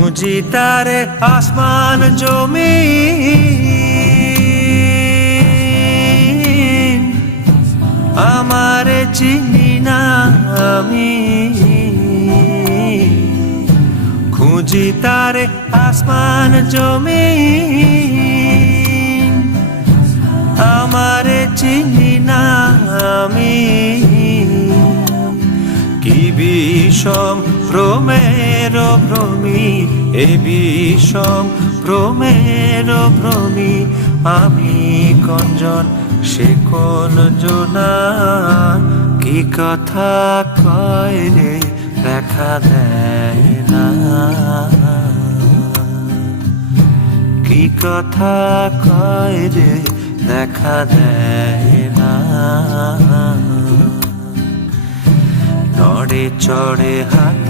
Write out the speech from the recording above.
খুঁজি তারে আসমান জমি, আমারে চিনি না আমি। খুঁজি তারে আসমান জমি, আমারে চিনি না আমি। কি বিষম ভ্রমের ভ্রমি, এ বিষম ভ্রমের ভ্রমি। আমি কঞ্জন সে কোন জনা, কি কথা কয় রে দেখা দেয় না। কি কথা কয় রে দেখা দেয় না। নড়ে চড়ে হাত